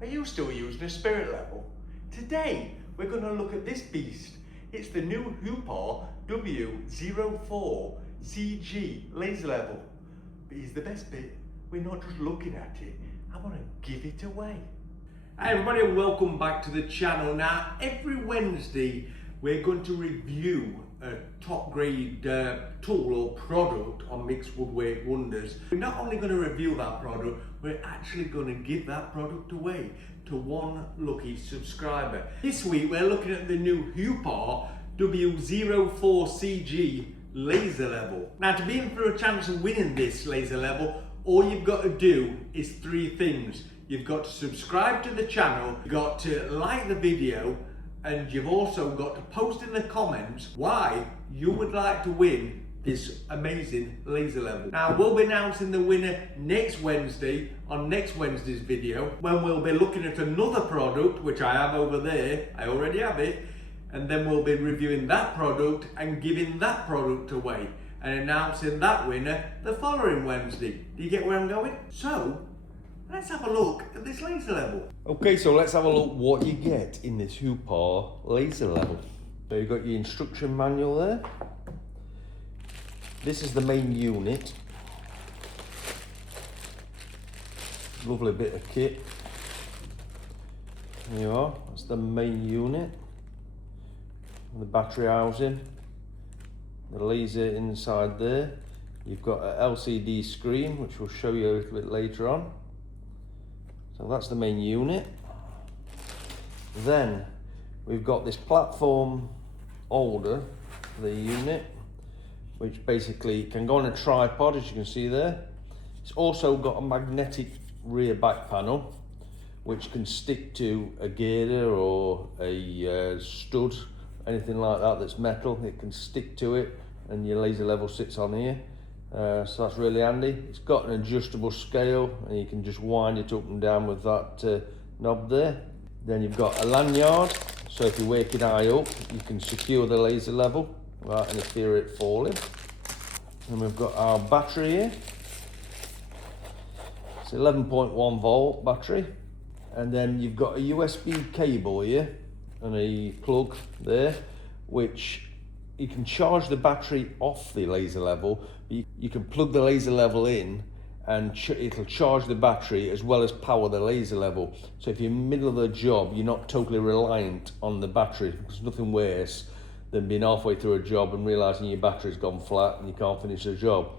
Are you still using a spirit level? Today we're going to look at this beast. It's the new Huepar W04CG laser level. But here's the best bit, we're not just looking at it, I want to give it away. Hi everybody and welcome back to the channel. Now every Wednesday we're going to review a top grade tool or product on Mixed Woodwork Wonders. We're not only going to review that product, we're actually going to give that product away to one lucky subscriber. This week we're looking at the new Huepar W04CG laser level. Now to be in for a chance of winning this laser level, all you've got to do is three things. You've got to subscribe to the channel, you've got to like the video, and you've also got to post in the comments why you would like to win this amazing laser level. Now we'll be announcing the winner next Wednesday on next Wednesday's video, when we'll be looking at another product which I have over there. I already have it, and then we'll be reviewing that product and giving that product away and announcing that winner the following Wednesday. Do you get where I'm going? So let's have a look at this laser level. Okay, so let's have a look what you get in this Huepar laser level. So you've got your instruction manual there. This is the main unit. Lovely bit of kit. There you are, that's the main unit. The battery housing. The laser inside there. You've got an LCD screen, which we'll show you a little bit later on. So that's the main unit. Then we've got this platform holder for the unit, which basically can go on a tripod, as you can see there. It's also got a magnetic rear back panel, which can stick to a girder or a stud, anything like that that's metal. It can stick to it and your laser level sits on here. So that's really handy. It's got an adjustable scale and you can just wind it up and down with that knob there. Then you've got a lanyard, so if you're waking eye up you can secure the laser level without any fear of it falling. And we've got our battery here. It's 11.1 volt battery. And then you've got a USB cable here and a plug there, which you can charge the battery off the laser level, but you can plug the laser level in and it'll charge the battery as well as power the laser level. So if you're in the middle of the job, you're not totally reliant on the battery. There's nothing worse than being halfway through a job and realising your battery's gone flat and you can't finish the job.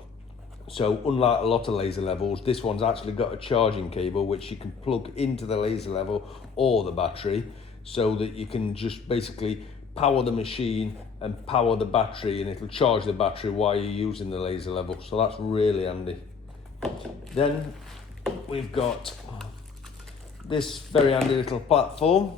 So unlike a lot of laser levels, this one's actually got a charging cable which you can plug into the laser level or the battery, so that you can just basically power the machine and power the battery, and it'll charge the battery while you're using the laser level. So that's really handy. Then we've got this very handy little platform,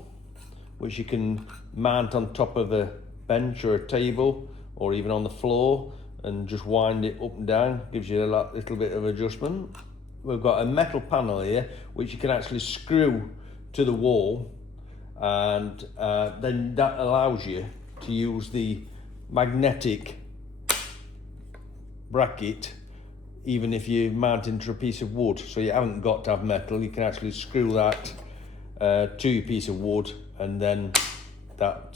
which you can mount on top of a bench or a table or even on the floor and just wind it up and down. Gives you a little bit of adjustment. We've got a metal panel here which you can actually screw to the wall, and then that allows you to use the magnetic bracket even if you're mounting to a piece of wood. So you haven't got to have metal, you can actually screw that to your piece of wood and then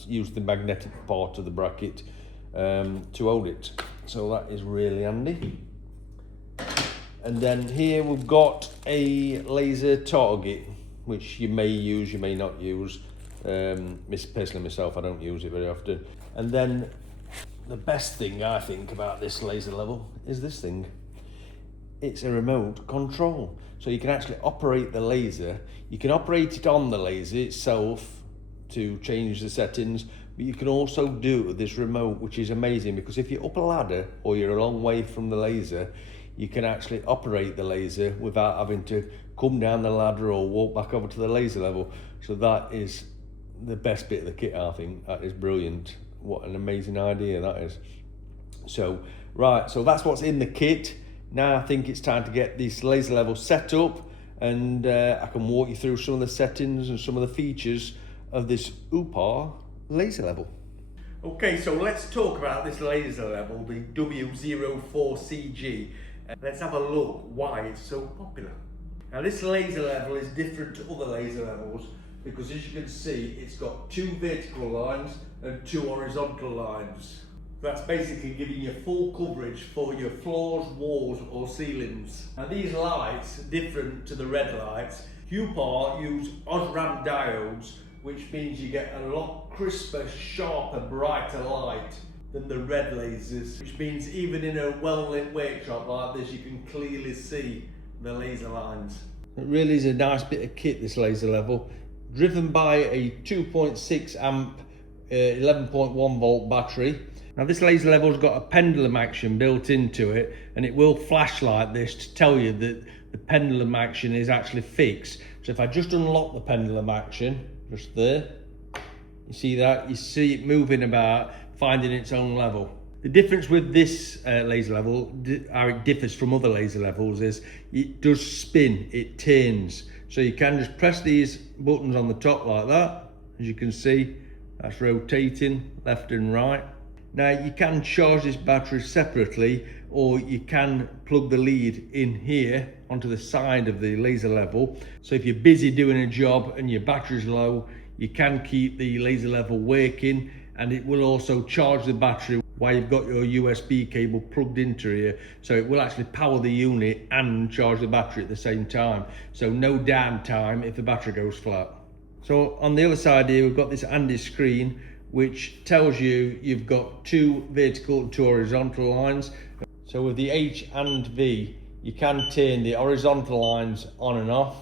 use the magnetic part of the bracket to hold it. So that is really handy. And then here we've got a laser target, which you may use, you may not use. Personally myself, I don't use it very often. And then the best thing I think about this laser level is this thing. It's a remote control. So you can actually operate the laser. You can operate it on the laser itself to change the settings, but you can also do it with this remote, which is amazing, because if you're up a ladder or you're a long way from the laser, you can actually operate the laser without having to come down the ladder or walk back over to the laser level. So that is the best bit of the kit, I think. That is brilliant. What an amazing idea that is. So, right, so that's what's in the kit. Now I think it's time to get this laser level set up, and I can walk you through some of the settings and some of the features of this Huepar laser level. Okay, so let's talk about this laser level, the W04CG. Let's have a look why it's so popular. Now this laser level is different to other laser levels because, as you can see, it's got 2 vertical lines and 2 horizontal lines. That's basically giving you full coverage for your floors, walls or ceilings. Now these lights, different to the red lights, Huepar use Osram diodes, which means you get a lot crisper, sharper, brighter light than the red lasers, which means even in a well-lit workshop like this you can clearly see the laser lines. It really is a nice bit of kit, this laser level, driven by a 2.6 amp 11.1 volt battery. Now this laser level's got a pendulum action built into it, and it will flash like this to tell you that the pendulum action is actually fixed. So if I just unlock the pendulum action, just there, you see that? You see it moving about, finding its own level. The difference with this laser level, how it differs from other laser levels, is it does spin, it turns. So you can just press these buttons on the top like that. As you can see, that's rotating left and right. Now you can charge this battery separately, or you can plug the lead in here onto the side of the laser level. So if you're busy doing a job and your battery's low, you can keep the laser level working, and it will also charge the battery while you've got your USB cable plugged into here. So it will actually power the unit and charge the battery at the same time. So no downtime if the battery goes flat. So on the other side here, we've got this handy screen which tells you you've got 2 vertical and 2 horizontal lines. So with the H and V, you can turn the horizontal lines on and off,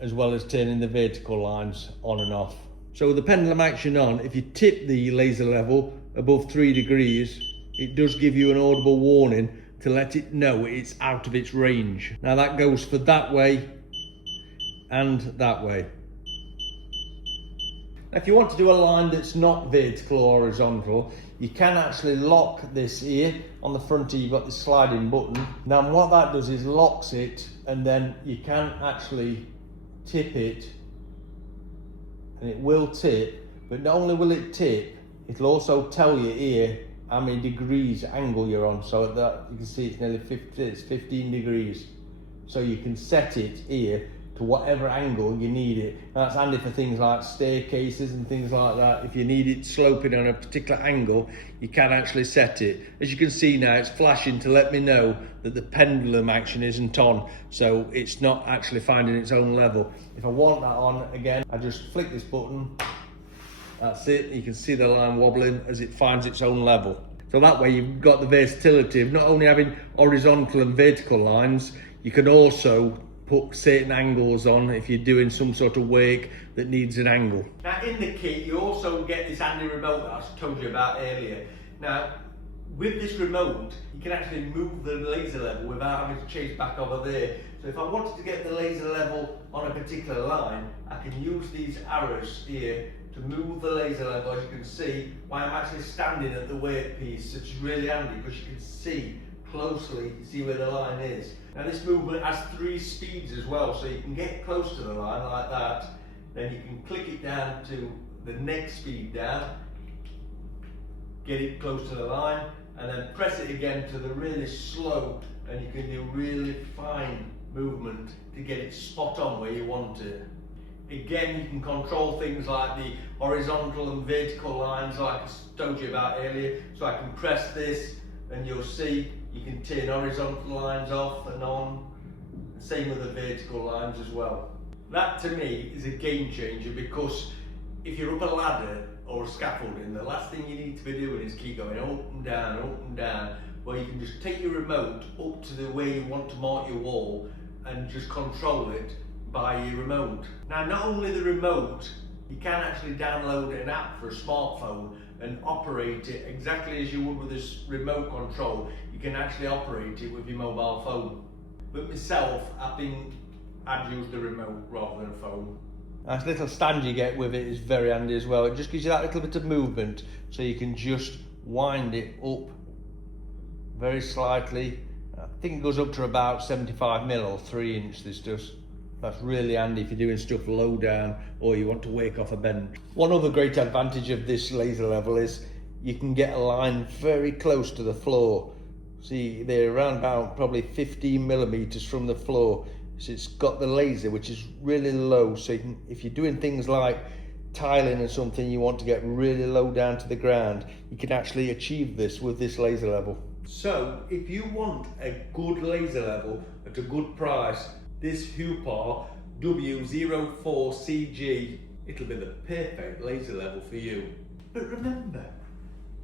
as well as turning the vertical lines on and off. So with the pendulum action on, if you tip the laser level above 3 degrees, it does give you an audible warning to let it know it's out of its range. Now that goes for that way and that way. Now if you want to do a line that's not vertical or horizontal, you can actually lock this here. On the front here, you've got this sliding button. Now what that does is locks it, and then you can actually tip it, and it will tip. But not only will it tip, it'll also tell you here how many degrees angle you're on. So that you can see it's nearly 15 degrees. So you can set it here to whatever angle you need it. Now that's handy for things like staircases and things like that. If you need it sloping on a particular angle, you can actually set it. As you can see now, it's flashing to let me know that the pendulum action isn't on, so it's not actually finding its own level. If I want that on again, I just flick this button. That's it. You can see the line wobbling as it finds its own level. So that way you've got the versatility of not only having horizontal and vertical lines, you can also put certain angles on if you're doing some sort of work that needs an angle. Now in the kit you also get this handy remote that I told you about earlier. Now with this remote you can actually move the laser level without having to chase back over there. So if I wanted to get the laser level on a particular line, I can use these arrows here to move the laser level. As you can see, while I'm actually standing at the workpiece, it's really handy because you can see closely, see where the line is. Now this movement has 3 speeds as well, so you can get close to the line like that, then you can click it down to the next speed down, get it close to the line, and then press it again to the really slow, and you can do really fine movement to get it spot on where you want it. Again, you can control things like the horizontal and vertical lines like I told you about earlier. So I can press this and you'll see you can turn horizontal lines off and on. Same with the vertical lines as well. That to me is a game changer, because if you're up a ladder or a scaffolding, the last thing you need to be doing is keep going up and down, where you can just take your remote up to the way you want to mark your wall and just control it by your remote. Now not only the remote, you can actually download an app for a smartphone and operate it exactly as you would with this remote control. You can actually operate it with your mobile phone. But myself, I'd use the remote rather than a phone. That little stand you get with it is very handy as well. It just gives you that little bit of movement, so you can just wind it up very slightly. I think it goes up to about 75mm or 3" this does. That's really handy if you're doing stuff low down or you want to work off a bench. One other great advantage of this laser level is you can get a line very close to the floor. See, they're around about probably 15mm from the floor, So it's got the laser, which is really low. So you can, if you're doing things like tiling and something, you want to get really low down to the ground, you can actually achieve this with this laser level. So if you want a good laser level at a good price, this Huepar W04CG, it'll be the perfect laser level for you. But remember,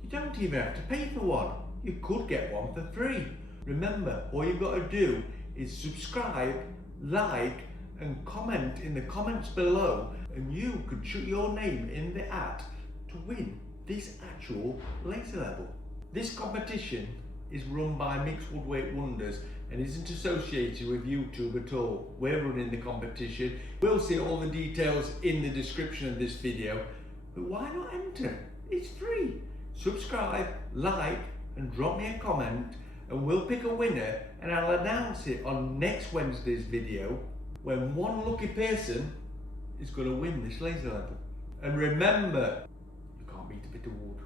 you don't even have to pay for one. You could get one for free. Remember, all you've got to do is subscribe, like and comment in the comments below, and you could put your name in the hat to win this actual laser level. This competition is run by Mixed Woodwork Wonders and isn't associated with YouTube at all. We're running the competition. We'll see all the details in the description of this video, but why not enter? It's free. Subscribe, like and drop me a comment, and we'll pick a winner, and I'll announce it on next Wednesday's video when one lucky person is going to win this laser level. And remember, you can't beat a bit of wood.